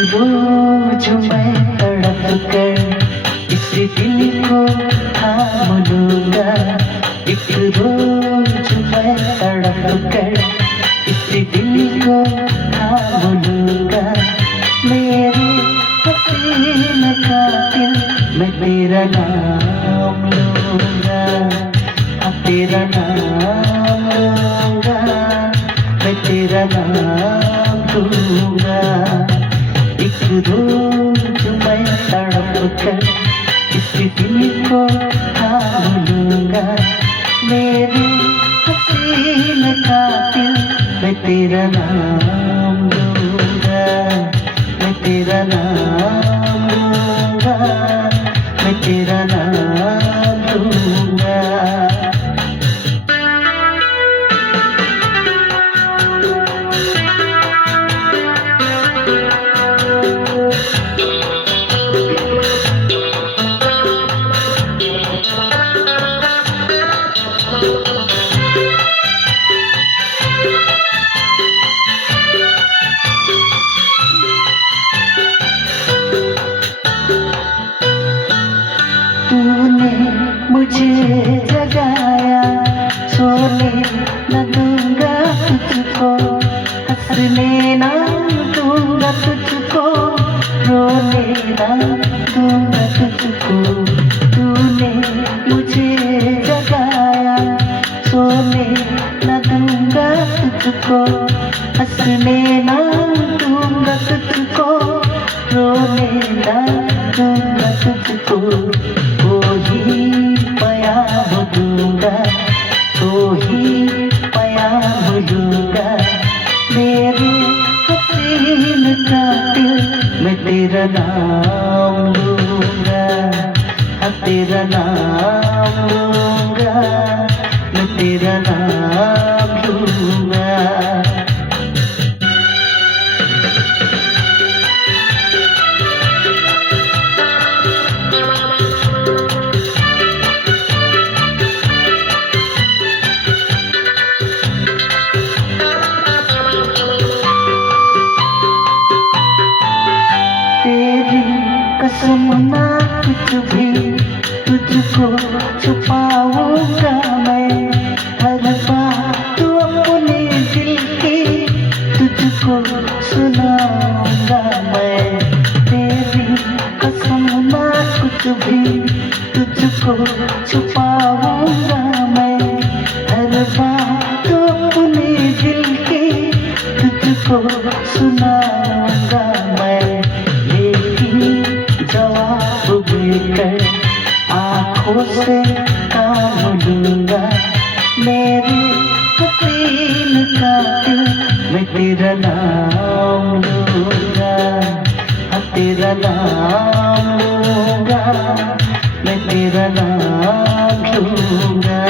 रोज मैं तड़प कर इस दिल को थाम लूंगा। एक रोज मैं तड़प कर इस दिल को थाम लूंगा। मेरे हसीन कातिल मैं तेरा नाम लूंगा। हाँ तेरा नाम लूंगा, मैं तेरा नाम लूंगा। एक रोज मैं तड़प कर इस दिल को थाम लूंगा। मेरे हसीन कातिल मैं तेरा नाम लूंगा। मैं तेरा नाम लूंगा, मैं तेरा नाम लूंगा। तूने मुझे जगाया, सोने न दूंगा तुझको, हंसने ना दूंगा तुझको, रोने ना दूंगा तुझको। तूने मुझे जगाया, सोने न दूंगा तुझको, हंसने ना दूंगा तुझको, रोने ना दूंगा तुझको। पैयाम दूंगा, तो ही पैयाम दूंगा। मेरे हसीन कातिल मैं तेरा नाम लूंगा। हाँ तेरा नाम लूंगा, मैं तेरा नाम लूंगा। कसम ना कुछ भी तुझको छुपाऊंगा मैं। हर बात अपने दिल की तुझको सुनाऊंगा मैं। तेरी कसम ना कुछ भी तुझको छुपाऊंगा मैं। हर बात अपने दिल की तुझको सुनाऊंगा मैं। जवाब देकर आँखों से काम लूंगा। मेरे हसीन कातिल मैं तेरा नाम लूंगा। हाँ तेरा नाम लूंगा, मैं तेरा नाम लूंगा।